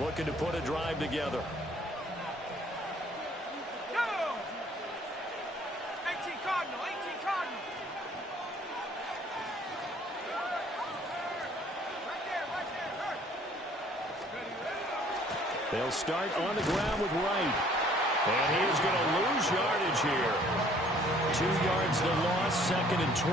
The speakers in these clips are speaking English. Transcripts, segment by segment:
looking to put a drive together. They'll start on the ground with Wright. And he is going to lose yardage here. 2 yards the loss, 2nd and 12.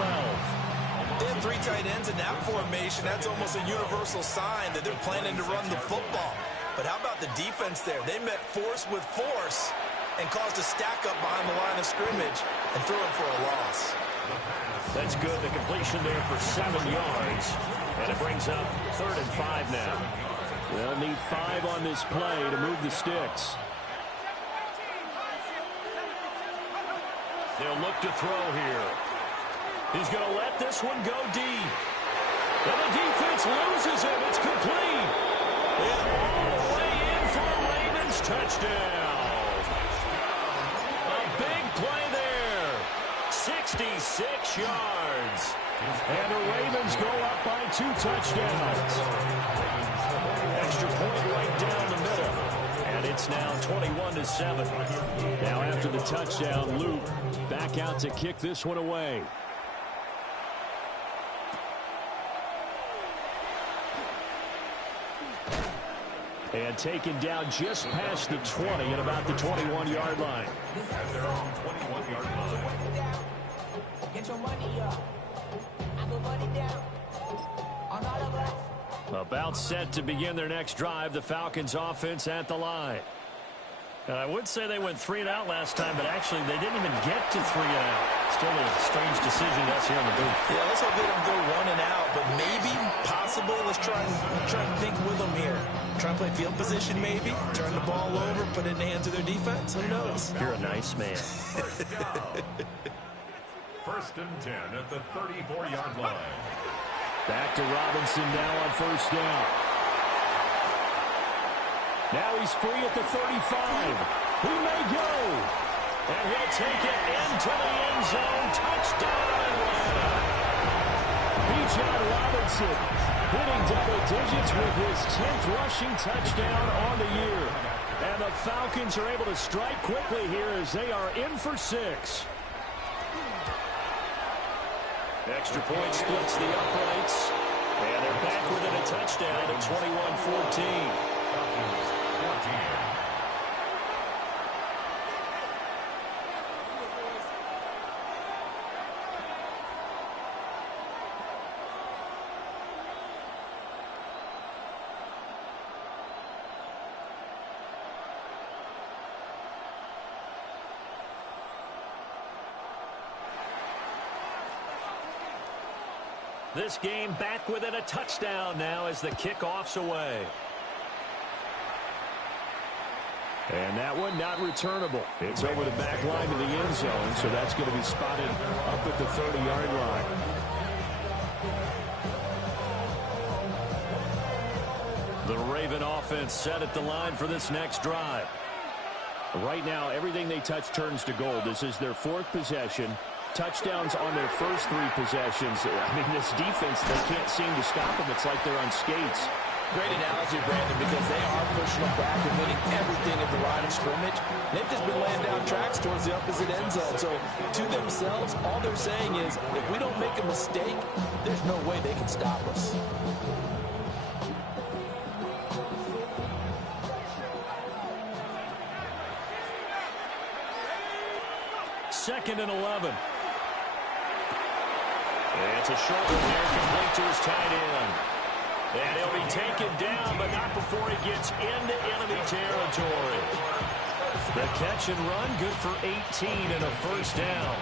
They have 3 tight ends in that formation. That's almost a universal sign that they're planning to run the football. But how about the defense there? They met force with force and caused a stack up behind the line of scrimmage and threw it for a loss. That's good. The completion there for 7 yards. And it brings up 3rd and 5 now. They'll need 5 on this play to move the sticks. They'll look to throw here. He's going to let this one go deep. And the defense loses it. It's complete. And all the way in for a Ravens touchdown. A big play there. 66 yards. And the Ravens go up by 2 touchdowns. Extra point right down the middle. And it's now 21-7. Now after the touchdown, Luke back out to kick this one away. And taken down just past the 20 at about the 21-yard line. At their own 21-yard line. Get your money up. I put money down. On all of us. About set to begin their next drive, the Falcons offense at the line. And I would say they went 3 and out last time, but actually they didn't even get to 3 and out. Still a strange decision to us here in the booth. Yeah, let's hope they don't go 1 and out, but maybe, possibly, let's try and think with them here. Try and play field position maybe, turn the ball over, put it in the hands of their defense. Who knows? You're a nice man. First down. 1st and 10 at the 34-yard line. Back to Robinson now on 1st down. Now he's free at the 35. He may go. And he'll take it into the end zone. Touchdown, Atlanta. Bijan Robinson hitting double digits with his 10th rushing touchdown on the year. And the Falcons are able to strike quickly here as they are in for 6. Extra point splits the uprights. And they're back within a touchdown at 21-14. This game back within a touchdown now as the kickoff's away. And that one not returnable. It's over the back line to the end zone, so that's going to be spotted up at the 30-yard line. The Raven offense set at the line for this next drive. Right now, everything they touch turns to gold. This is their 4th possession. Touchdowns on their first 3 possessions. I mean, this defense, they can't seem to stop them. It's like they're on skates. Great analogy, Brandon, because they are pushing them back and winning everything at the line of scrimmage. They've just been laying down tracks towards the opposite end zone. So, to themselves, all they're saying is, if we don't make a mistake, there's no way they can stop us. Second and 11. It's a short one there, complete to his tight end. And he'll be taken down, but not before he gets into enemy territory. The catch and run, good for 18 and a 1st down.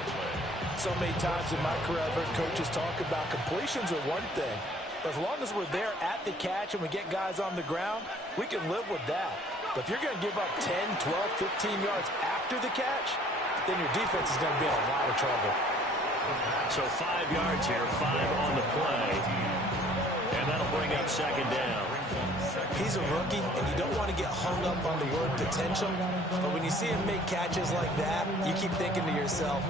So many times in my career, I've heard coaches talk about completions are one thing. But as long as we're there at the catch and we get guys on the ground, we can live with that. But if you're going to give up 10, 12, 15 yards after the catch, then your defense is going to be in a lot of trouble. So 5 yards here, 5 on the play. And that'll bring up 2nd down. He's a rookie, and you don't want to get hung up on the word potential. But when you see him make catches like that, you keep thinking to yourself,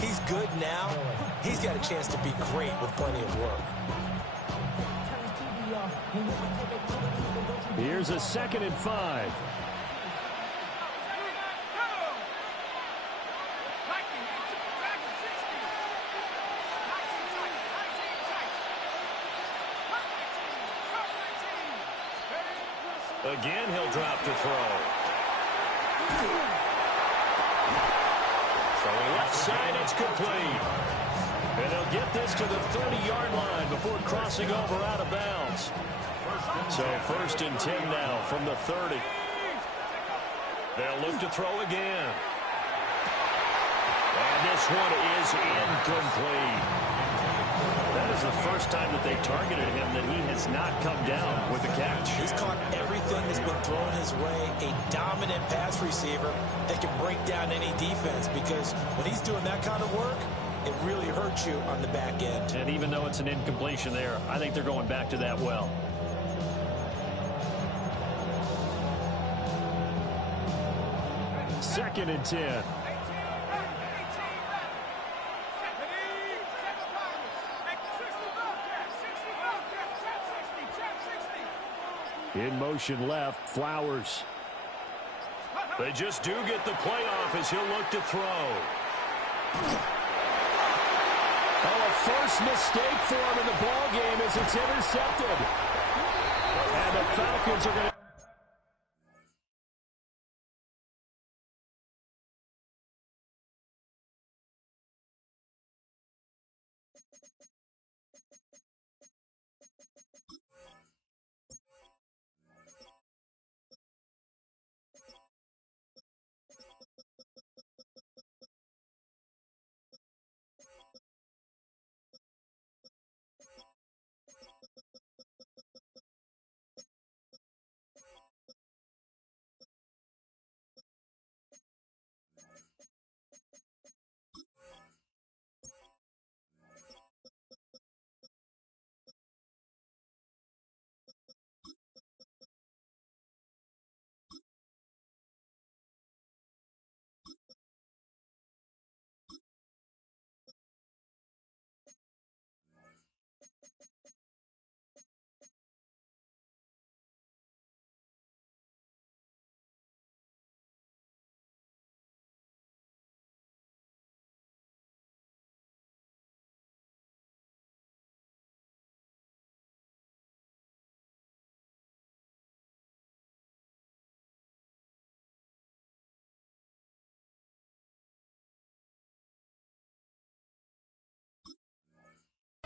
he's good now. He's got a chance to be great with plenty of work. Here's a 2nd and 5. Again, he'll drop to throw. Throwing left side, it's complete. And they'll get this to the 30-yard line before crossing over out of bounds. So 1st and 10 now from the 30. They'll look to throw again. And this one is incomplete. That is the first time that they've targeted him that he has not come down with the catch. He's caught everything that's been thrown his way. A dominant pass receiver that can break down any defense, because when he's doing that kind of work, it really hurts you on the back end. And even though it's an incompletion there, I think they're going back to that well. Second and 10. In motion left, Flowers. They just do get the playoff as he'll look to throw. Oh, a first mistake for him in the ball game as it's intercepted. And the Falcons are going to...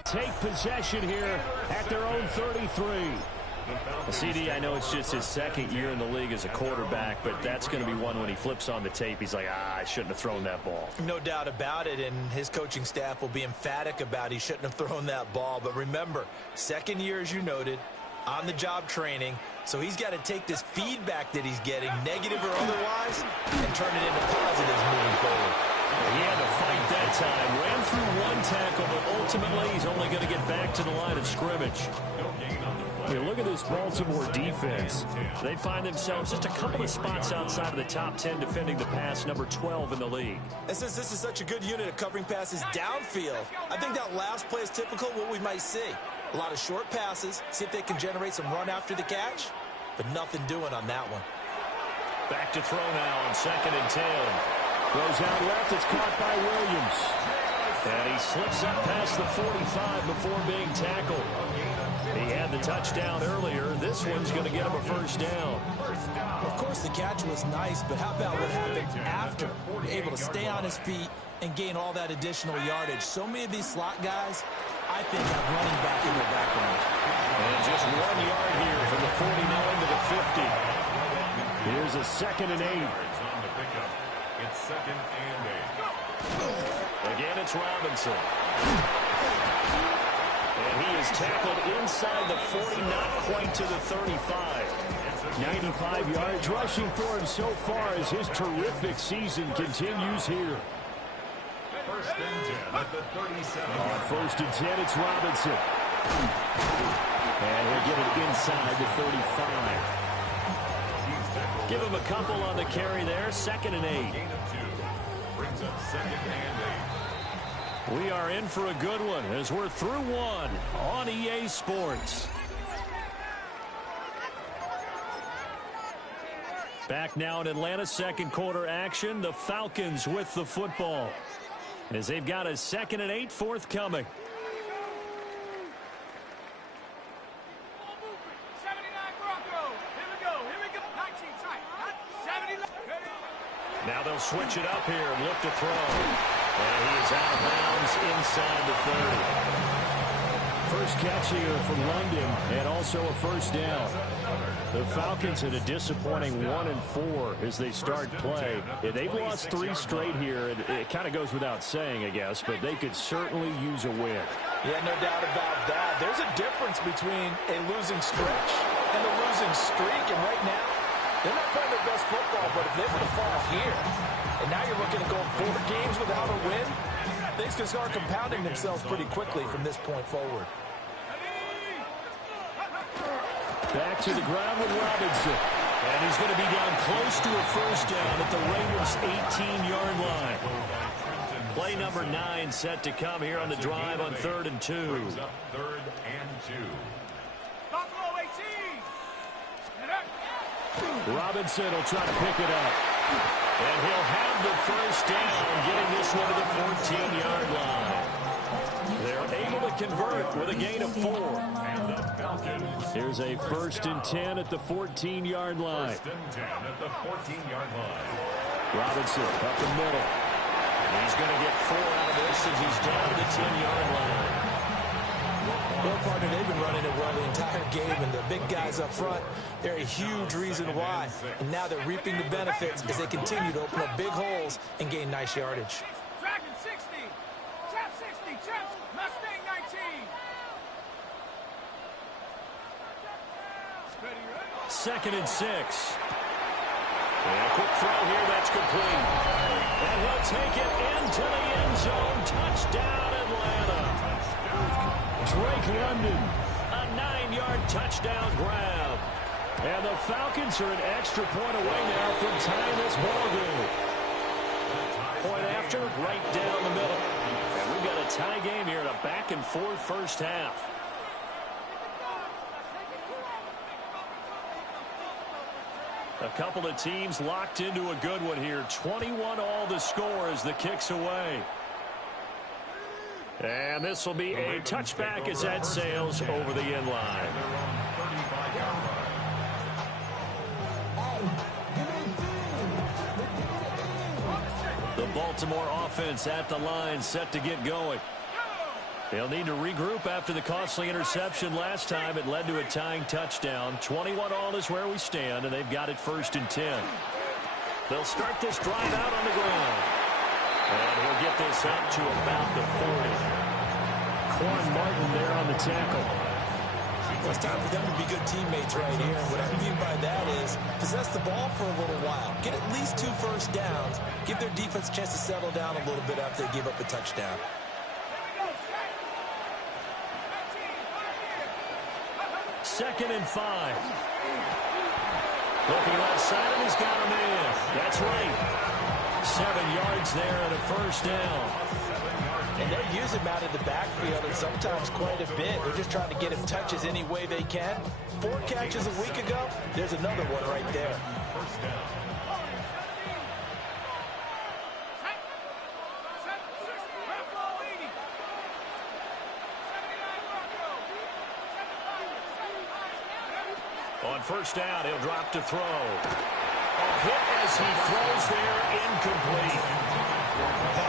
take possession here at their own 33. CD, I know it's just his 2nd year in the league as a quarterback, but that's going to be one when he flips on the tape. He's like, I shouldn't have thrown that ball. No doubt about it, and his coaching staff will be emphatic about he shouldn't have thrown that ball. But remember, 2nd year, as you noted, on-the-job training, so he's got to take this feedback that he's getting, negative or otherwise, and turn it into positives moving forward. He had to fight that time. Ran through one tackle, but ultimately he's only going to get back to the line of scrimmage. You look at this Baltimore defense. They find themselves just a couple of spots outside of the top 10 defending the pass, number 12 in the league. And since this is such a good unit of covering passes downfield, I think that last play is typical of what we might see. A lot of short passes, see if they can generate some run after the catch, but nothing doing on that one. Back to throw now on 2nd and 10. Goes out left, it's caught by Williams. And he slips up past the 45 before being tackled. He had the touchdown earlier. This one's going to get him a first down. Of course, the catch was nice, but how about what happened after? Able to stay on his feet and gain all that additional yardage. So many of these slot guys, I think, have running back in their background. And just 1 yard here from the 49 to the 50. Here's a 2nd and 8. It's 2nd and 8. Again, it's Robinson. And he is tackled inside the 40, not quite to the 35. 95 yards rushing for him so far as his terrific season continues here. 1st and 10 at the 37. On 1st and 10, it's Robinson. And he'll get it inside the 35. Give him a couple on the carry there. 2nd and 8. Gain of 2. Brings up 2nd and 8. We are in for a good one as we're through one on EA Sports. Back now in Atlanta, second quarter action. The Falcons with the football as they've got a 2nd and 8 forthcoming. Now they'll switch it up here and look to throw. And he is out of bounds inside the 30. First catch here from London and also a first down. The Falcons had a disappointing 1-4 as they start play. They've lost 3 straight here. It kind of goes without saying, I guess, but they could certainly use a win. Yeah, no doubt about that. There's a difference between a losing stretch and a losing streak. And right now, they're not playing their best football, but if they were to fall here, and now you're looking to go 4 games without a win, things can start compounding themselves pretty quickly from this point forward. Back to the ground with Robinson. And he's going to be down close to a first down at the Raiders' 18-yard line. Play number 9 set to come here on the drive on 3rd and 2. 3rd and 2. Robinson will try to pick it up. And he'll have the first down, getting this one to the 14-yard line. They're able to convert with a gain of 4. And the Falcons. Here's a 1st and 10 at the 14-yard line. 1st and 10 at the 14-yard line. Robinson up the middle. He's going to get 4 out of this as he's down to the 10-yard line. Well, partner, they've been running it well the entire game, and the big guys up front, they're a huge reason why. And now they're reaping the benefits as they continue to open up big holes and gain nice yardage. Dragon 60, Chap 60, Chaps, Mustang 19. 2nd and 6. And a quick throw here, that's complete. And he'll take it into the end zone. Touchdown, Atlanta. Drake London, a 9-yard touchdown grab. And the Falcons are an extra point away now from tying this ball game. Point after, right down the middle. And we've got a tie game here in a back-and-forth first half. A couple of teams locked into a good one here. 21 all the score as the kick's away. And this will be a touchback as that sails over the end line. The Baltimore offense at the line, set to get going. They'll need to regroup after the costly interception last time. It led to a tying touchdown. 21 all is where we stand, and they've got it 1st and 10. They'll start this drive out on the ground. And he'll get this up to about the 40. Quan Martin there on the tackle. Well, it's time for them to be good teammates right here. And what I mean by that is possess the ball for a little while. Get at least 2 first downs. Give their defense a chance to settle down a little bit after they give up a touchdown. 2nd and 5. Looking left side, and he's got a man. That's right. 7 yards there and a first down. And they use him out of the backfield, and sometimes quite a bit. They're just trying to get him touches any way they can. 4 catches a week ago. There's another one right there. First down. On first down, he'll drop to throw. A hit as he throws there, incomplete.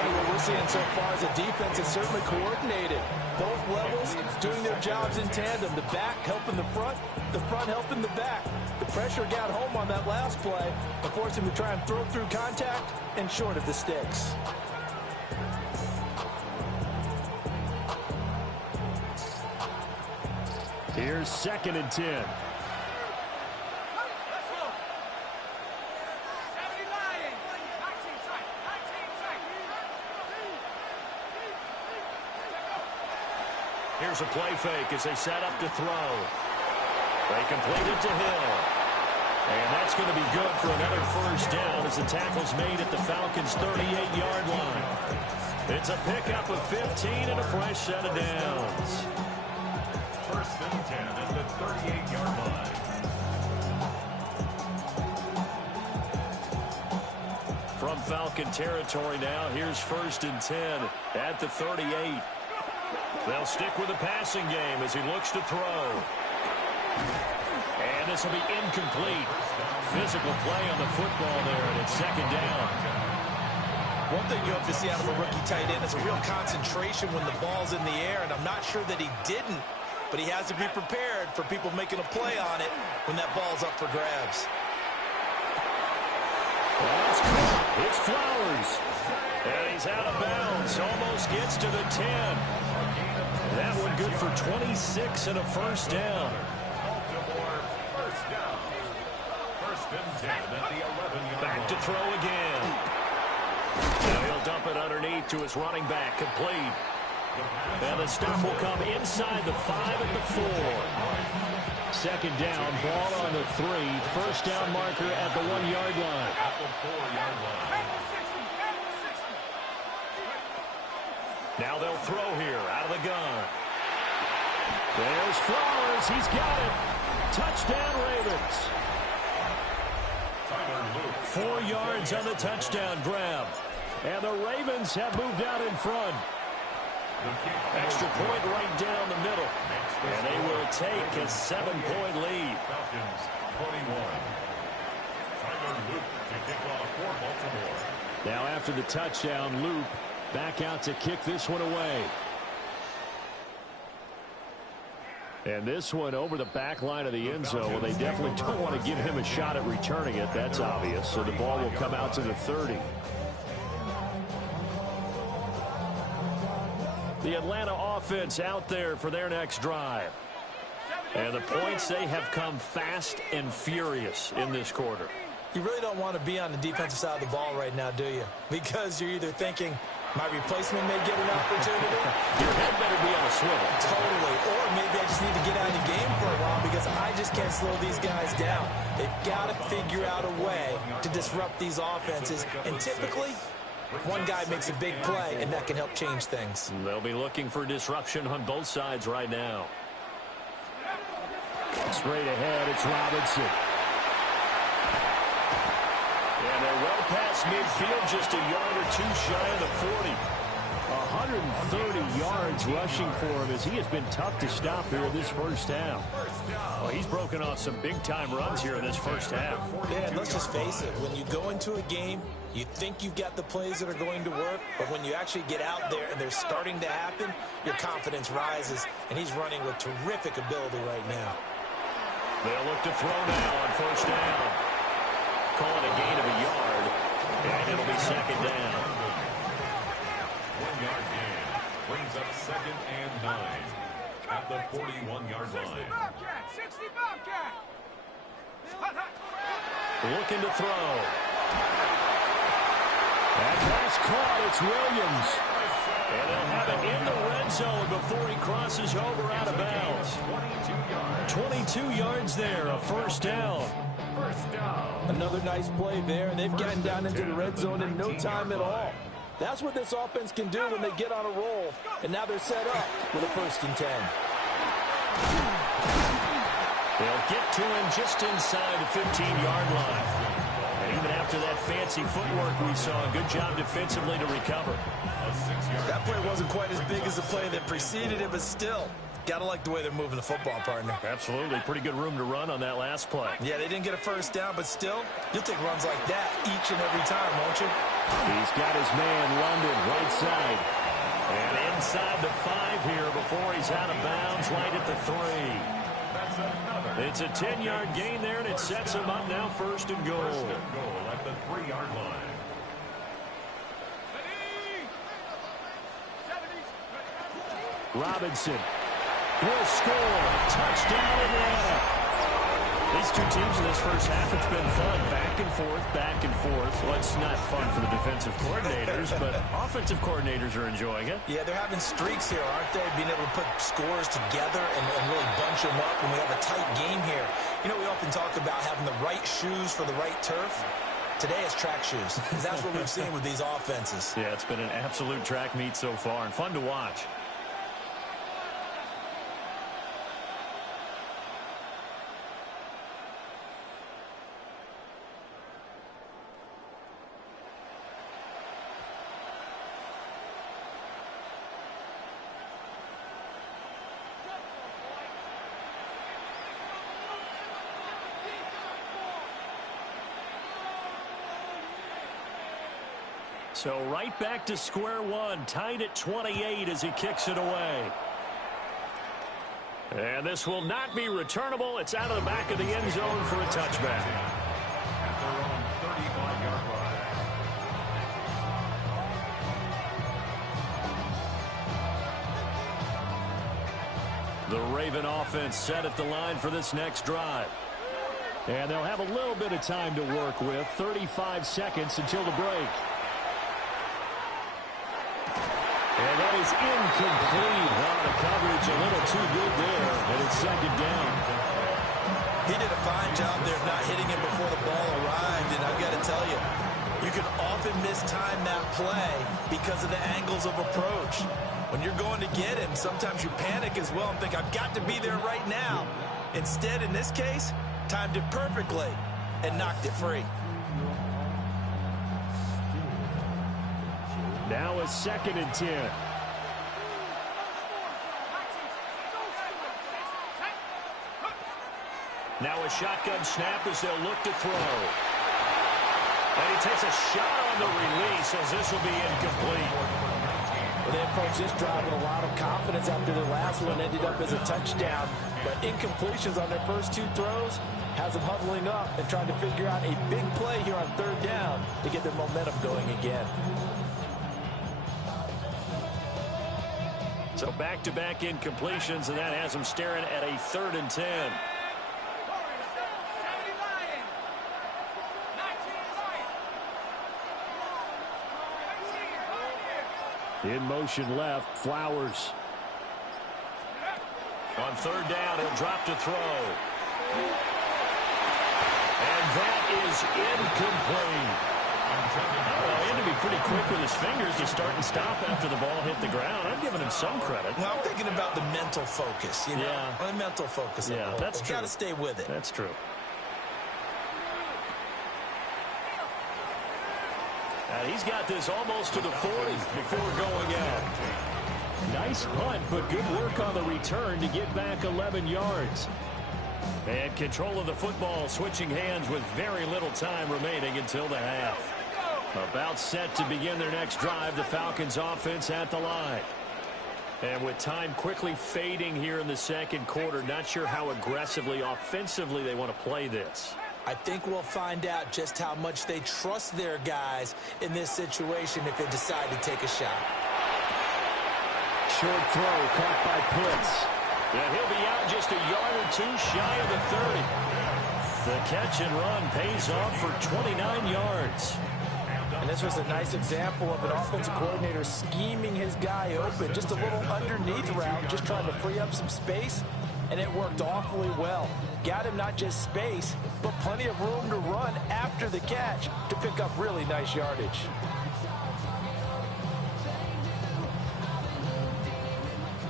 What we're seeing so far is the defense is certainly coordinated. Both levels doing their jobs in tandem. The back helping the front helping the back. The pressure got home on that last play, but forced him to try and throw through contact and short of the sticks. Here's 2nd and 10. Here's a play fake as they set up to throw. They complete it to Hill. And that's going to be good for another first down as the tackle's made at the Falcons' 38-yard line. It's a pickup of 15 and a fresh set of downs. 1st and 10 at the 38-yard line. from Falcon territory now. Here's 1st and 10 at the 38. They'll stick with the passing game as he looks to throw. And this will be incomplete. Physical play on the football there, and it's 2nd down. One thing you hope to see out of a rookie tight end is a real concentration when the ball's in the air, and I'm not sure that he didn't, but he has to be prepared for people making a play on it when that ball's up for grabs. That's caught. It's Flowers. And he's out of bounds. Almost gets to the 10. That one good for 26 and a 1st down. Baltimore, 1st down. 1st and 10 at the 11-yard Back to throw again. Now he'll dump it underneath to his running back. Complete. And the stop will come inside the 5 at the 4. 2nd down, ball on the 3. 1st down marker at the 1-yard line. At the 4-yard line. Now they'll throw here out of the gun. There's Flowers. He's got it. Touchdown, Ravens. 4 yards on the touchdown grab. And the Ravens have moved out in front. Extra point right down the middle. And they will take a 7-point lead. Falcons 21. Tyler Luke to kick off for Baltimore. Now after the touchdown, Loop back out to kick this one away. And this one over the back line of the end zone. Well, they definitely don't want to give him a shot at returning it. That's obvious. So the ball will come out to the 30. The Atlanta offense out there for their next drive. And the points, they have come fast and furious in this quarter. You really don't want to be on the defensive side of the ball right now, do you? Because you're either thinking, my replacement may get an opportunity. Your head better be on a swivel. Totally. Or maybe I just need to get out of the game for a while because I just can't slow these guys down. They've got to figure out a way to disrupt these offenses. And typically, one guy makes a big play, and that can help change things. They'll be looking for disruption on both sides right now. Straight ahead, it's Robinson. And they're well past midfield, just a yard or two shy of the 40. 130 yards rushing for him as he has been tough to stop here in this first half. Well, he's broken off some big-time runs here in this first half. Yeah, and let's just face it. When you go into a game, you think you've got the plays that are going to work, but when you actually get out there and they're starting to happen, your confidence rises, and he's running with terrific ability right now. They'll look to throw now on 1st down. Call it a gain of a yard, and it'll be 2nd down. 1-yard gain brings up 2nd and 9 at the 41-yard line. 60 Bobcat. Looking to throw. That pass caught. It's Williams. And they'll have it in the red zone before he crosses over out of bounds. 22 yards there, a 1st down. Another nice play there, and they've gotten down into the red zone in no time at all. That's what this offense can do when they get on a roll. And now they're set up with a 1st and 10. They'll get to him just inside the 15-yard line. And even after that fancy footwork we saw, a good job defensively to recover. That play wasn't quite as big as the play that preceded it, but still, gotta like the way they're moving the football, partner. Absolutely. Pretty good room to run on that last play. Yeah, they didn't get a 1st down, but still, you'll take runs like that each and every time, won't you? He's got his man, London, right side. And inside the 5 here before he's out of bounds, right at the 3. It's a 10-yard gain there, and it sets him up now 1st and goal. 1st and goal at the 3-yard line. Robinson will score. Touchdown, Atlanta. These two teams in this first half, it's been fun. Back and forth, back and forth. Well, it's not fun for the defensive coordinators, but offensive coordinators are enjoying it. Yeah, they're having streaks here, aren't they? Being able to put scores together and really bunch them up when we have a tight game here. You know, we often talk about having the right shoes for the right turf. Today it's track shoes. That's what we've seen with these offenses. Yeah, it's been an absolute track meet so far and fun to watch. So right back to square one, tied at 28 as he kicks it away. And this will not be returnable. It's out of the back of the end zone for a touchback. At their own 35-yard line. The Raven offense set at the line for this next drive. And they'll have a little bit of time to work with, 35 seconds until the break. And that is incomplete. The coverage a little too good there, and it's second down. He did a fine job there of not hitting him before the ball arrived, and I've got to tell you, you can often mistime that play because of the angles of approach. When you're going to get him, sometimes you panic as well and think, I've got to be there right now. Instead, in this case, timed it perfectly and knocked it free. Now a 2nd and 10. Now a shotgun snap as they'll look to throw. And he takes a shot on the release as this will be incomplete. Well, they approached this drive with a lot of confidence after their last one ended up as a touchdown. But incompletions on their first 2 throws has them huddling up and trying to figure out a big play here on 3rd down to get their momentum going again. So back-to-back incompletions, and that has them staring at a 3rd and 10. In motion left, Flowers. On 3rd down, he'll drop to throw. And that is incomplete. Well, he had to be pretty quick with his fingers to start and stop after the ball hit the ground. I'm giving him some credit. Well, I'm thinking about the mental focus, you know? Yeah. The mental focus. Yeah, that's true. Got to stay with it. That's true. And he's got this almost to the 40 before going out. Nice punt, but good work on the return to get back 11 yards. And control of the football switching hands with very little time remaining until the half. About set to begin their next drive, the Falcons offense at the line. And with time quickly fading here in the 2nd quarter, not sure how aggressively, offensively they want to play this. I think we'll find out just how much they trust their guys in this situation if they decide to take a shot. Short throw caught by Pitts. And he'll be out just a yard or 2 shy of the 30. The catch and run pays off for 29 yards. And this was a nice example of an offensive coordinator scheming his guy open. Just a little underneath route, just trying to free up some space. And it worked awfully well. Got him not just space, but plenty of room to run after the catch to pick up really nice yardage.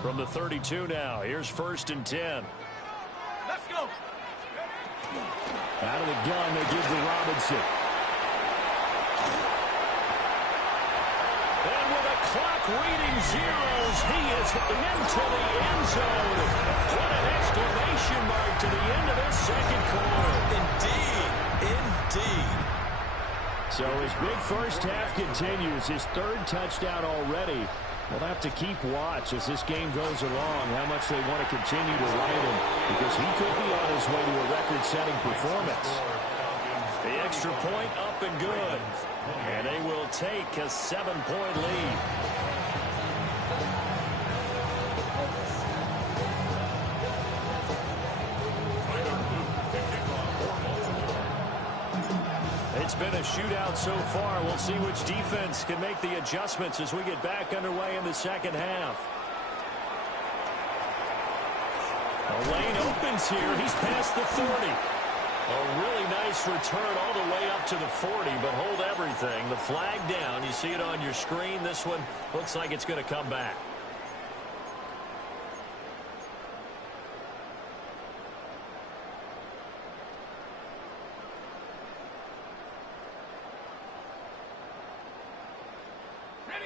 From the 32 now, here's 1st and 10. Let's go. Out of the gun, they give to Robinson. And with a clock reading zeros, he is into the end zone. What an exclamation mark to the end of this 2nd quarter. Indeed, indeed. So his big first half continues, his 3rd touchdown already. We'll have to keep watch as this game goes along, how much they want to continue to ride him, because he could be on his way to a record-setting performance. The extra point up and good, and they will take a 7-point lead. It's been a shootout so far. We'll see which defense can make the adjustments as we get back underway in the 2nd half. The lane opens here. He's past the 30. A really nice return all the way up to the 40, but hold everything. The flag down. You see it on your screen. This one looks like it's going to come back.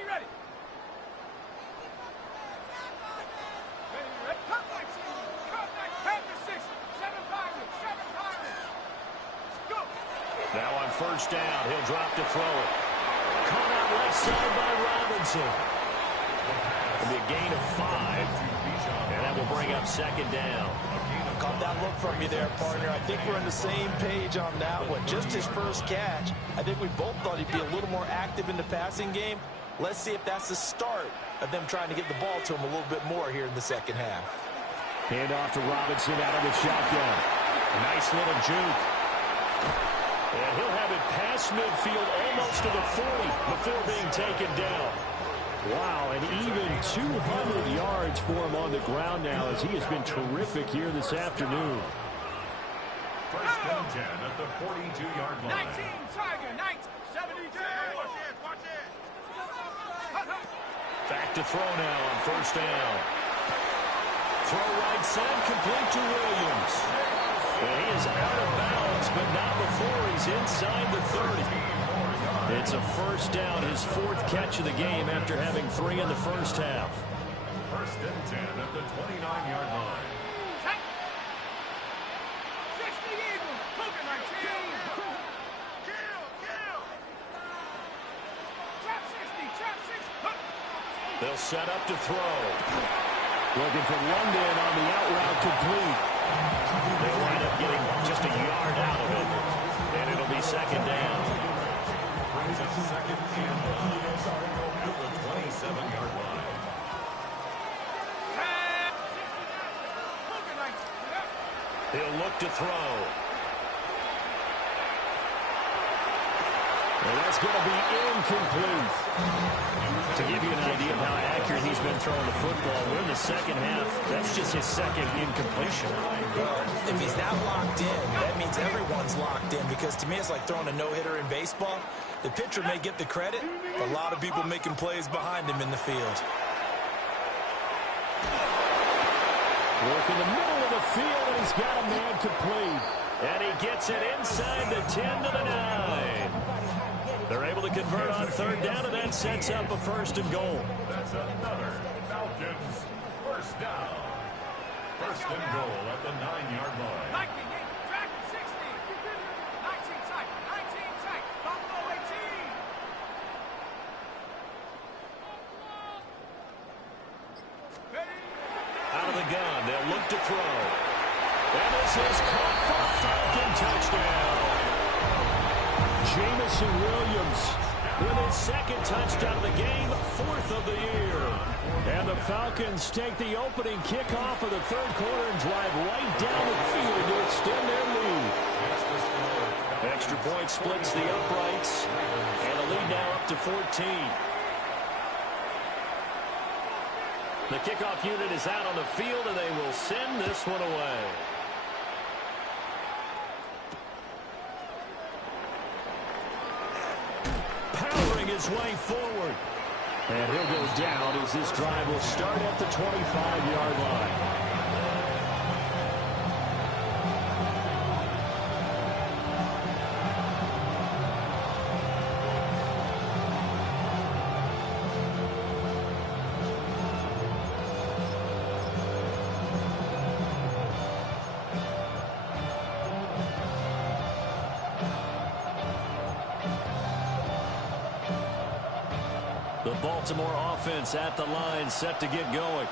Ready. Cut 6, 7 Pirates. Go. Now on 1st down, he'll drop to throw it. Caught out left side by Robinson. It'll be a gain of 5. And that will bring up second down. Caught that look from you there, partner. I think we're on the same page on that one. Just his first catch. I think we both thought he'd be a little more active in the passing game. Let's see if that's the start of them trying to get the ball to him a little bit more here in the second half. Hand off to Robinson out of the shotgun. Nice little juke. And he'll have it past midfield almost to the 40 before being taken down. Wow, and even 200 yards for him on the ground now as he has been terrific here this afternoon. First and 10 at the 42-yard line. 19, Tiger, 19, 72. Watch it. Back to throw now on first down. Throw right side, complete to Williams. And he is out of bounds, but not before he's inside the 30. It's a first down, his 4th catch of the game after having 3 in the first half. First and 10 at the 29-yard line. 60 Eagles, Cougar 19. Kill. Trap 60. They'll set up to throw. Looking for London on the out route complete. They wind up getting just a yard out of it. And it'll be second down. Brings up second and 5 at the 27-yard line. He'll look to throw. And that's going to be incomplete. To give you an idea of how accurate he's been throwing the football, we're in the second half. That's just his second incompletion. If he's not locked in, that means everyone's locked in, because to me it's like throwing a no-hitter in baseball. The pitcher may get the credit, but a lot of people making plays behind him in the field. Work in the middle of the field, and he's got a man complete. And he gets it inside the 10 to the 9. They're able to convert on third down, and that sets up a first and goal. That's another Falcons first down. First and goal at the 9-yard line. 19, Dragon 60. 19 tight, 19 tight. Buffalo 18. Out of the gun, they'll look to throw. And this is caught for a Falcon touchdown. Jamison Williams with his second touchdown of the game, 4th of the year. And the Falcons take the opening kickoff of the third quarter and drive right down the field to extend their lead. Extra point splits the uprights, and the lead now up to 14. The kickoff unit is out on the field, and they will send this one away. Powering his way forward. And he'll go down as this drive will start at the 25-yard line. The Baltimore offense at the line, set to get going.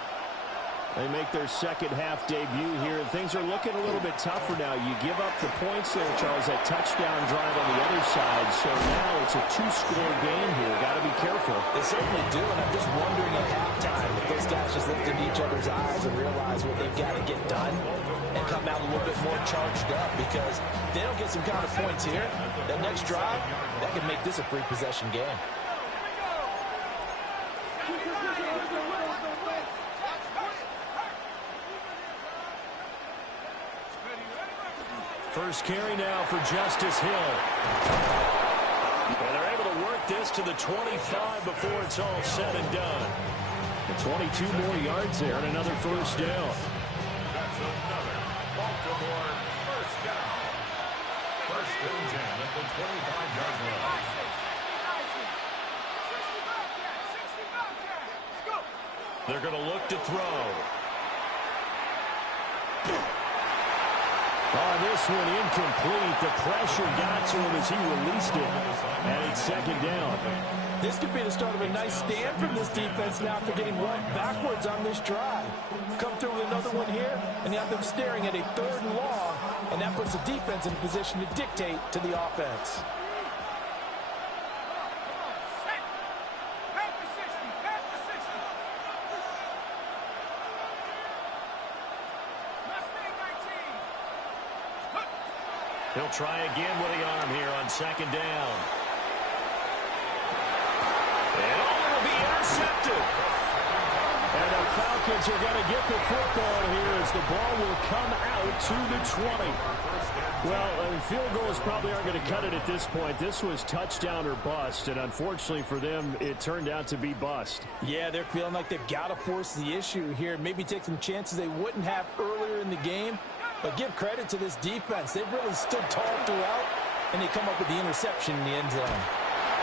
They make their second half debut here, and things are looking a little bit tougher now. You give up the points there, Charles, that touchdown drive on the other side. So now it's a 2-score game here. Got to be careful. They certainly do, and I'm just wondering at halftime if those guys just looked into each other's eyes and realize what they've got to get done and come out a little bit more charged up, because if they don't get some kind of points here, that next drive, that could make this a free-possession game. First carry now for Justice Hill. And they're able to work this to the 25 before it's all said and done. And 22 more yards there and another first down. That's another Baltimore first down. First and 10 at the 25-yard line. They're going to look to throw. Oh, this one incomplete. The pressure got to him as he released it. And it's second down. This could be the start of a nice stand from this defense now after getting one backwards on this drive. Come through with another one here, and you have them staring at a 3rd and long, and that puts the defense in a position to dictate to the offense. He'll try again with the arm here on second down. And will be intercepted. And the Falcons are going to get the football here as the ball will come out to the 20. Well, field goals probably aren't going to cut it at this point. This was touchdown or bust, and unfortunately for them, it turned out to be bust. Yeah, they're feeling like they've got to force the issue here, maybe take some chances they wouldn't have earlier in the game. But give credit to this defense. They've really stood tall throughout, and they come up with the interception in the end zone.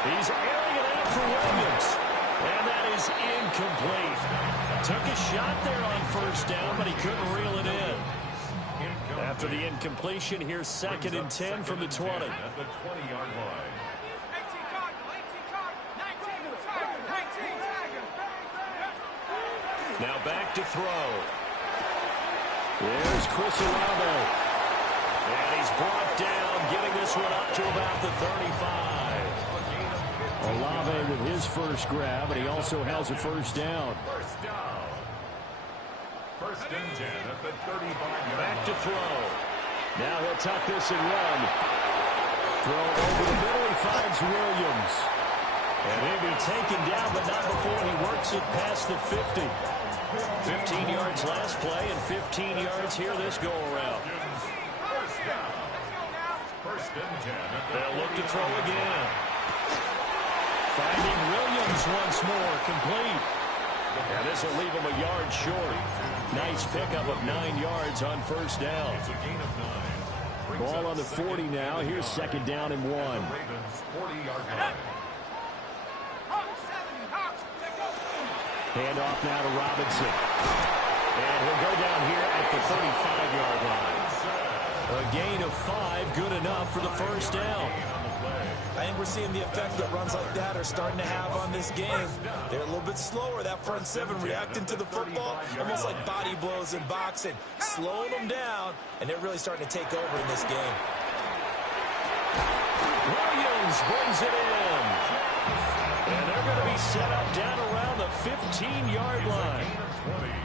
He's airing it out for Williams. And that is incomplete. Took a shot there on first down, but he couldn't reel it in. After the incompletion, here's 2nd and 10 from the 20. At the 20-yard line. 18 Cardinal, 18 Cardinal, 19 Tiger, 19 Tiger. Now back to throw. There's Chris Olave. And he's brought down, getting this one up to about the 35. Olave with his first grab, and he also has a first down. First down. 1st and 10 at the 35-yard Back to line. throw. Now he'll tuck this and run. Throw over the middle, he finds Williams. And he'll be taken down, but not before he works it past the 50. 15 yards last play and 15 yards here this go-around. First down. 1st and 10 at the They'll look to throw again. Finding Williams once more, complete. And this will leave him a yard short. Nice pickup of 9 yards on first down. It's a gain of 9. Ball on the 40 now. Here's 2nd down and 1. Ravens 40-yard line. Hand off now to Robinson. And he'll go down here at the 35-yard line. A gain of 5, good enough for the first down. I think we're seeing the effect that runs like that are starting to have on this game. They're a little bit slower, that front 7, reacting to the football, almost like body blows in boxing, slowing them down, and they're really starting to take over in this game. Williams brings it in. And they're going to be set up down around the 15-yard line.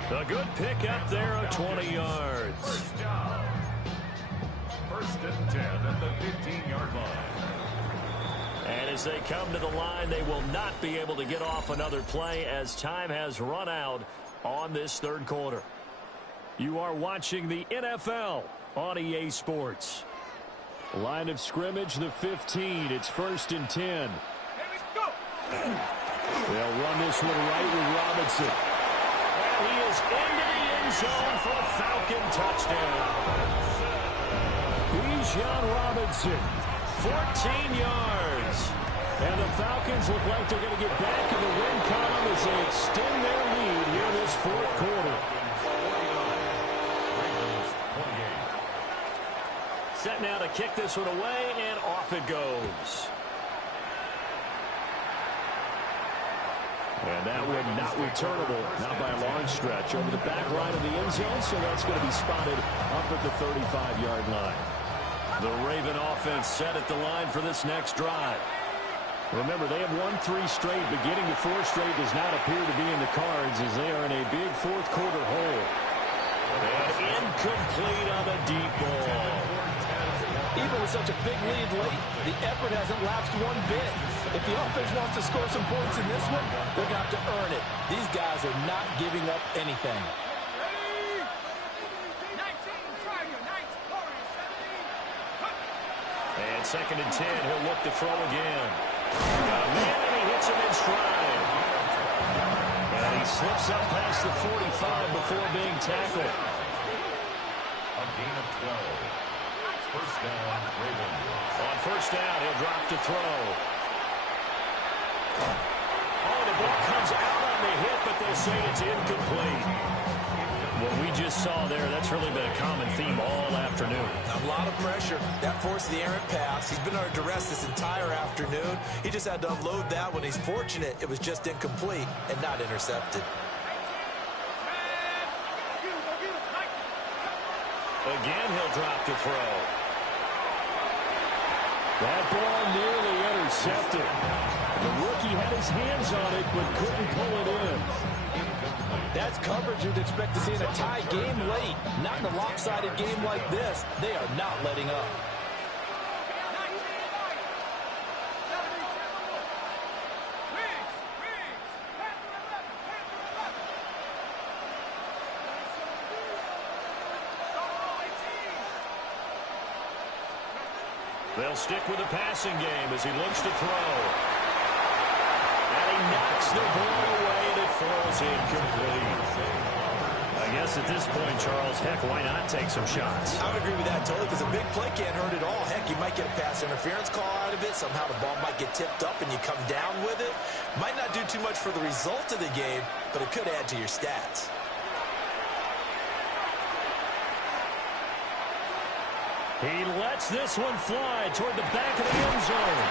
A good pickup there of 20 yards. First down. 1st and 10 at the 15-yard line. And as they come to the line, they will not be able to get off another play as time has run out on this 3rd quarter. You are watching the NFL on EA Sports. Line of scrimmage, the 15. It's 1st and 10. They'll run this one right with Robinson. And he is into the end zone for a Falcon touchdown. Bijan Robinson, 14 yards. And the Falcons look like they're going to get back in the win column as they extend their lead here this 4th quarter. Set now to kick this one away, and off it goes. And that one not returnable, not by a long stretch, over the back line of the end zone, so that's going to be spotted up at the 35-yard line. The Raven offense set at the line for this next drive. Remember, they have won 3 straight, but getting to 4 straight does not appear to be in the cards as they are in a big 4th quarter hole. And incomplete on the deep ball. Even with such a big lead late, the effort hasn't lapsed one bit. If the offense wants to score some points in this one, they're going to have to earn it. These guys are not giving up anything. 19 Tiger, 19 Warriors, 17. And 2nd and 10, he'll look to throw again. Got a man, and he hits him in stride. And he slips up past the 45 before being tackled. A gain of 12. First down, Ravens. On first down, he'll drop to throw. Oh, the ball comes out on the hit, but they say it's incomplete. What we just saw there, that's really been a common theme all afternoon. A lot of pressure. That forced the errant pass. He's been under duress this entire afternoon. He just had to unload that one. He's fortunate it was just incomplete and not intercepted. Again, he'll drop to throw. That ball nearly intercepted. The rookie had his hands on it, but couldn't pull it in. That's coverage you'd expect to see in a tie game late. Not in a lopsided game like this. They are not letting up. They'll stick with the passing game as he looks to throw. And he knocks the ball away and it falls incomplete. I guess at this point, Charles, heck, why not take some shots? I would agree with that totally because a big play can't hurt at all. Heck, you might get a pass interference call out of it. Somehow the ball might get tipped up and you come down with it. Might not do too much for the result of the game, but it could add to your stats. He lets this one fly toward the back of the end zone.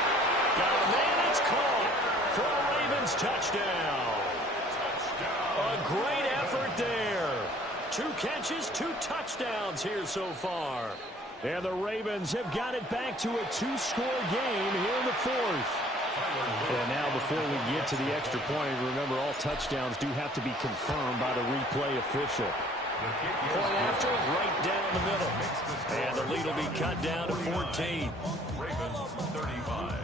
Got a man, it's caught for a Ravens touchdown. A great effort there. 2 catches, 2 touchdowns here so far. And the Ravens have got it back to a 2-score game here in the 4th. And now before we get to the extra point, remember all touchdowns do have to be confirmed by the replay official. Point after, right down the middle. And the lead will be cut down to 14. Ravens 35.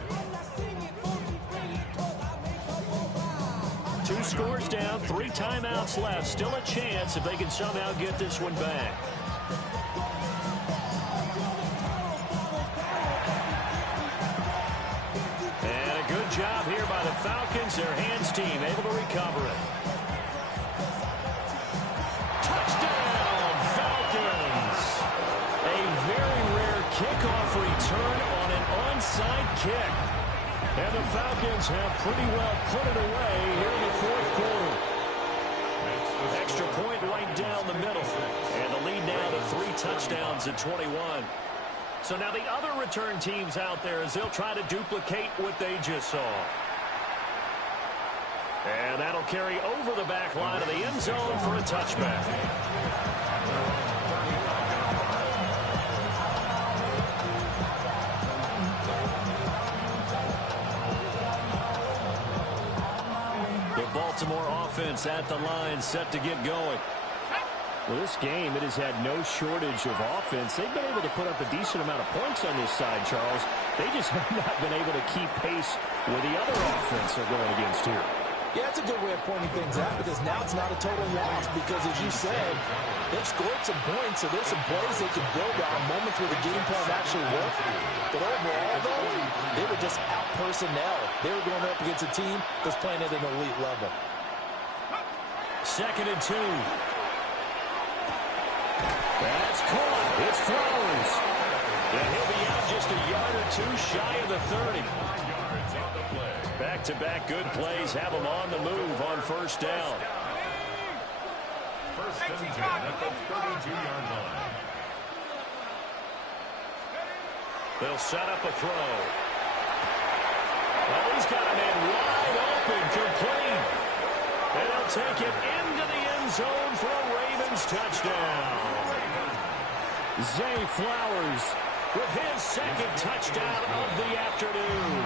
2 scores down, 3 timeouts left. Still a chance if they can somehow get this one back. And a good job here by the Falcons. Their hands team able to recover it. Touchdown, Falcons! A very rare kickoff return on an onside kick. And the Falcons have pretty well put it away here in the 4th quarter. Extra point right down the middle. And the lead now to 3 touchdowns at 21. So now the other return teams out there as they'll try to duplicate what they just saw. And that'll carry over the back line of the end zone for a touchback. The Baltimore offense at the line set to get going. Well, this game, it has had no shortage of offense. They've been able to put up a decent amount of points on this side, Charles. They just have not been able to keep pace with the other offense they're going against here. Yeah, it's a good way of pointing things out because now it's not a total loss because, as you said, they've scored some points, so there's some plays they can build on, moments where the game plan actually worked. But overall, though, they were just out-personnel. They were going up against a team that's playing at an elite level. 2nd and 2. That's caught. It's Flowers. And he'll be out just a yard or 2 shy of the 30. Back-to-back good plays have them on the move on 1st down. 1st and 10 at the 32-yard line. They'll set up a throw. Well, he's got a man wide open, complete. And he'll take it into the end zone for a Ravens touchdown. Zay Flowers with his 2nd touchdown of the afternoon.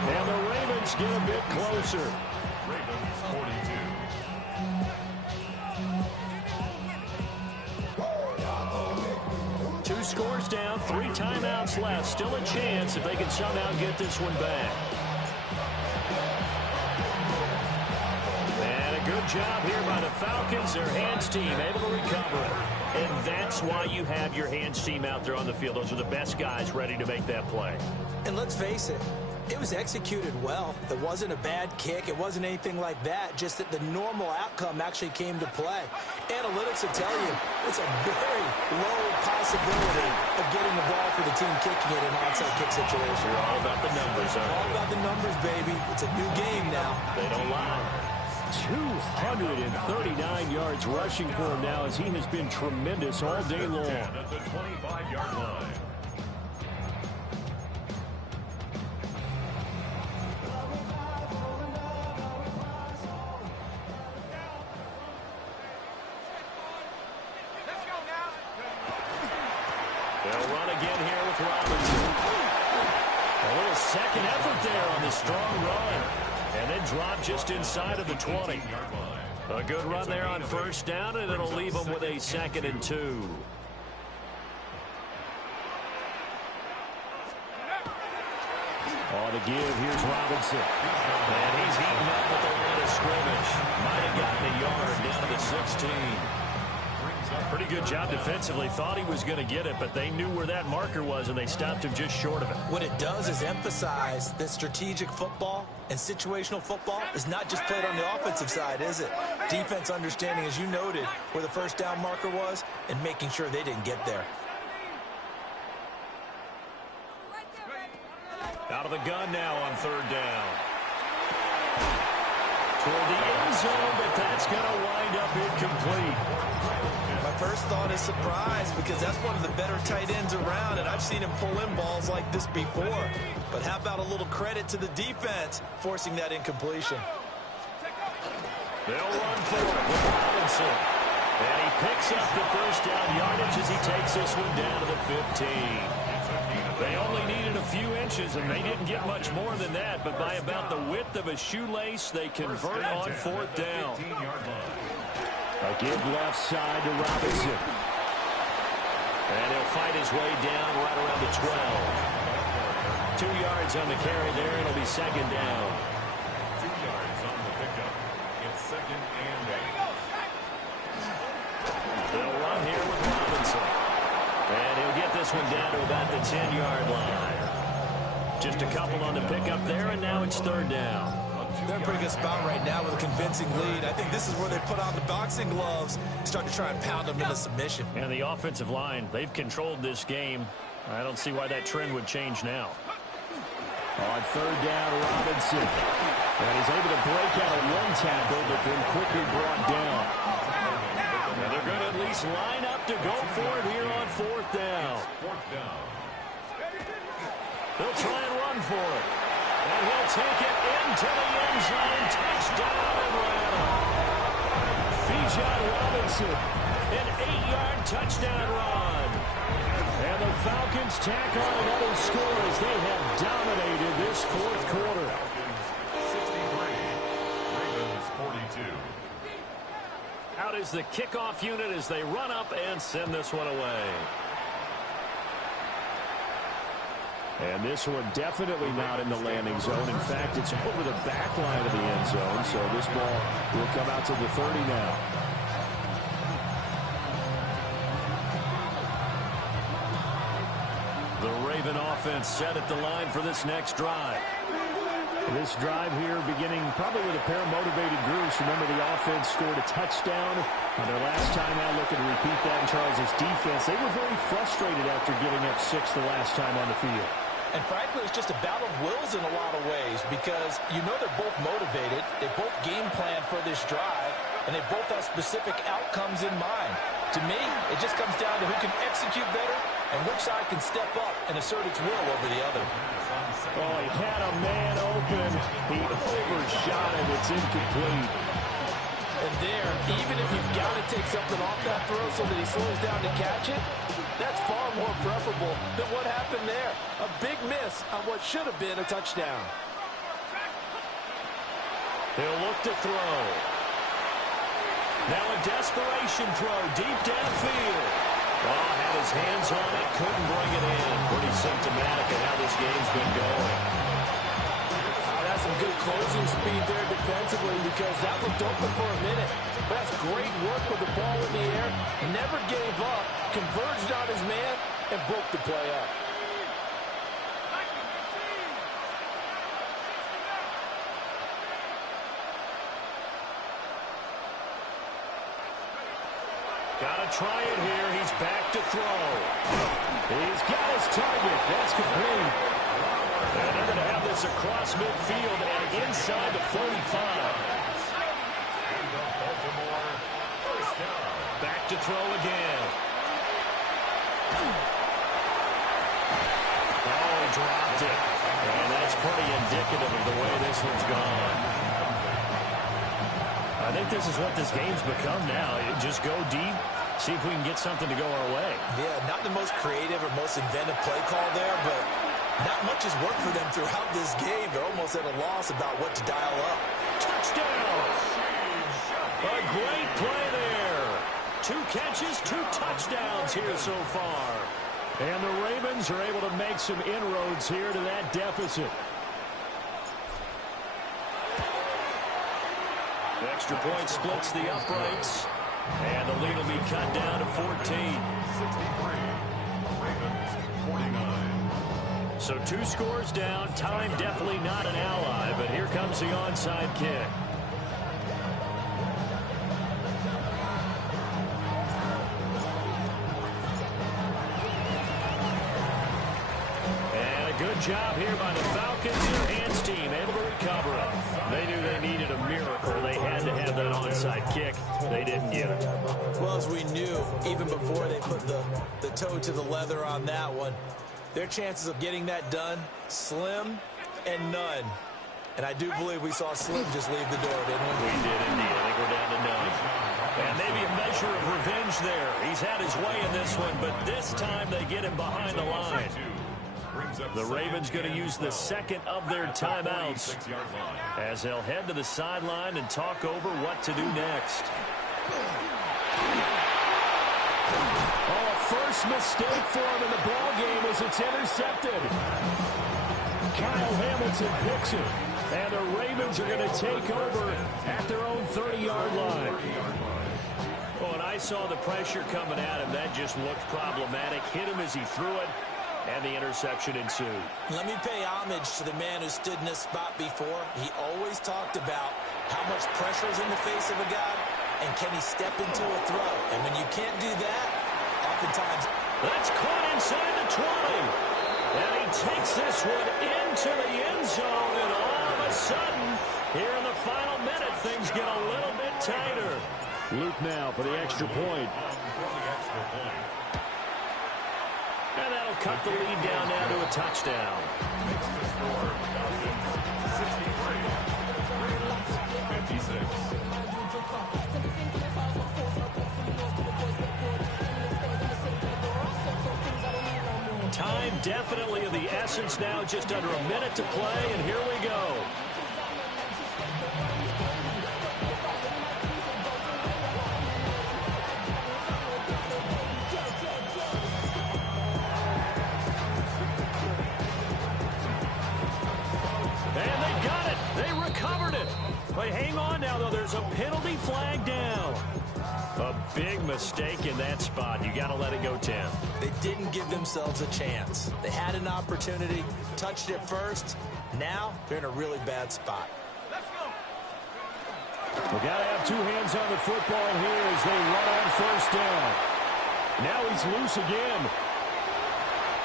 And the Ravens get a bit closer. Ravens 42. Two scores down, 3 timeouts left. Still a chance if they can somehow get this one back. And a good job here by the Falcons. Their hands team able to recover it. And that's why you have your hands team out there on the field. Those are the best guys ready to make that play. And let's face it, it was executed well. It wasn't a bad kick. It wasn't anything like that. Just that the normal outcome actually came to play. Analytics will tell you it's a very low possibility of getting the ball for the team kicking it in an onside kick situation. You're all about the numbers, aren't you? All about the numbers, baby. It's a new game now. They don't lie. 239 yards rushing for him now, as he has been tremendous all day long. At the 25-yard line. Let's go now. They'll run again here with Robinson. A little second effort there on the strong run. And then drop just inside of the 20. A good run there on first down, and it'll leave them with a 2nd and 2. On the give, here's Robinson. And he's eaten up at the line of scrimmage. Might have gotten a yard down to the 16. Pretty good job defensively. Thought he was going to get it, but they knew where that marker was, and they stopped him just short of it. What it does is emphasize that strategic football and situational football is not just played on the offensive side, is it? Defense understanding, as you noted, where the first down marker was and making sure they didn't get there. Out of the gun now on 3rd down. Toward the end zone, but that's going to wind up incomplete. My first thought is surprise, because that's one of the better tight ends around, and I've seen him pull in balls like this before. But how about a little credit to the defense forcing that incompletion? They'll run for it with Robinson. And he picks up the first down yardage as he takes this one down to the 15. They only needed a few inches, and they didn't get much more than that, but by about the width of a shoelace, they convert on 4th down. A give left side to Robinson. And he'll fight his way down right around the 12. 2 yards on the carry there, and it'll be 2nd down. 2 yards on the pickup. It's 2nd and 8. They'll run here with Robinson. And he'll get this one down to about the 10-yard line. Just a couple on the pickup there, and now it's 3rd down. They're in a pretty good spot right now with a convincing lead. I think this is where they put on the boxing gloves and start to try and pound them into submission. And the offensive line, they've controlled this game. I don't see why that trend would change now. On 3rd down, Robinson. And he's able to break out of one tackle, but then quickly brought down. And they're going to at least line up to go for it here on 4th down. 4th down. They'll try and run for it. And he'll take it into the end zone. Touchdown, Atlanta. Bijan Robinson, an 8-yard touchdown run. And the Falcons tack on another score as they have dominated this 4th quarter. 63. Ravens 42. Out is the kickoff unit as they run up and send this one away. And this one definitely not in the landing zone. In fact, it's over the back line of the end zone, so this ball will come out to the 30 now. The Raven offense set at the line for this next drive. This drive here beginning probably with a pair of motivated groups. Remember, the offense scored a touchdown on their last time out, looking to repeat that in Charles' defense. They were very frustrated after giving up 6 the last time on the field. And frankly, it's just a battle of wills in a lot of ways, because you know they're both motivated, they both game plan for this drive, and they both have specific outcomes in mind. To me, it just comes down to who can execute better and which side can step up and assert its will over the other. Oh, he had a man open. He overshot it. It's incomplete. And there, even if you've got to take something off that throw so that he slows down to catch it, that's far more preferable than what happened there. A big miss on what should have been a touchdown. He'll look to throw. Now a desperation throw deep downfield. Oh, had his hands on it, couldn't bring it in. Pretty symptomatic of how this game's been going. That's some good closing speed there defensively, because that looked open for a minute. But that's great work with the ball in the air. Never gave up, converged on his man, and broke the play up. Gotta try it here. He's back to throw. He's got his target. That's complete. And they're going to have this across midfield and inside the 45. throw again. Oh, he dropped it. And that's pretty indicative of the way this one's gone. I think this is what this game's become now. Just go deep, see if we can get something to go our way. Yeah, not the most creative or most inventive play call there, but not much has worked for them throughout this game. They're almost at a loss about what to dial up. Touchdown! A great play there. 2 catches, 2 touchdowns here so far. And the Ravens are able to make some inroads here to that deficit. The extra point splits the uprights. And the lead will be cut down to 14. 63. Ravens, 49. So 2 scores down. Time definitely not an ally, but here comes the onside kick. Good job here by the Falcons. Their hands team able to recover it. They knew they needed a miracle. They had to have that onside kick. They didn't get it. Well, as we knew, even before they put the toe to the leather on that one, their chances of getting that done, slim and none. And I do believe we saw Slim just leave the door, didn't we? We did indeed. I think we're down to none. And maybe a measure of revenge there. He's had his way in this one, but this time they get him behind the line. The Ravens going to use the second of their timeouts as they'll head to the sideline and talk over what to do next. Oh, first mistake for him in the ball game as it's intercepted. Kyle Hamilton picks it, and the Ravens are going to take over at their own 30-yard line. Oh, and I saw the pressure coming at him. That just looked problematic. Hit him as he threw it. And the interception ensued. Let me pay homage to the man who stood in this spot before. He always talked about how much pressure is in the face of a guy, and can he step into a throw. And when you can't do that, oftentimes... That's caught inside the 20. And he takes this one into the end zone, and all of a sudden, here in the final minute, things get a little bit tighter. Luke now for the extra point. And that'll cut the lead down now to a touchdown. Makes the score Falcons 63. Ravens 56. Time definitely of the essence now, just under a minute to play, and here we go. But hang on now, though. There's a penalty flag down. A big mistake in that spot. You got to let it go 10. They didn't give themselves a chance. They had an opportunity, touched it first. Now they're in a really bad spot. We've got to have 2 hands on the football here as they run on first down. Now he's loose again.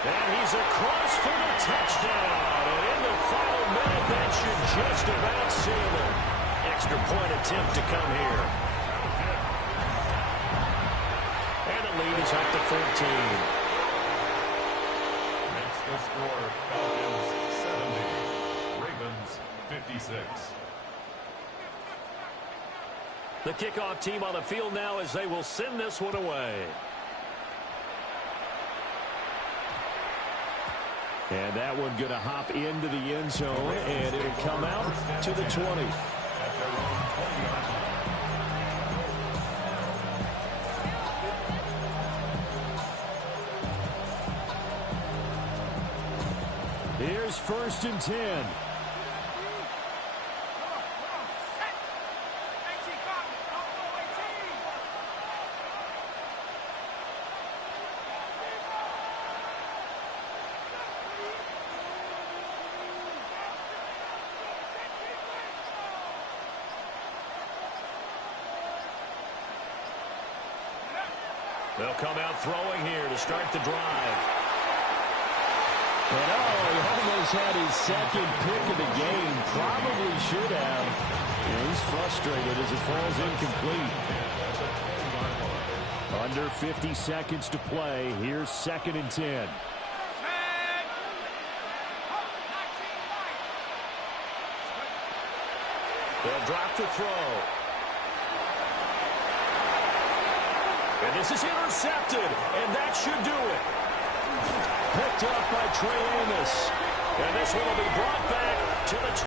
And he's across for the touchdown. And in the final minute, that should just about seal it. Extra point attempt to come here. And the lead is up to 14. Makes the score Falcons 70. Ravens 56. The kickoff team on the field now as they will send this one away. And that one going to hop into the end zone, and it'll come out to the 20. Here's 1st and 10. They'll come out throwing here to start the drive. And he almost had his second pick of the game. Probably should have. And he's frustrated as it falls incomplete. Under 50 seconds to play. Here's 2nd and 10. They'll drop the throw. And this is intercepted, and that should do it. Picked up by Trey Amos. And this one will be brought back to the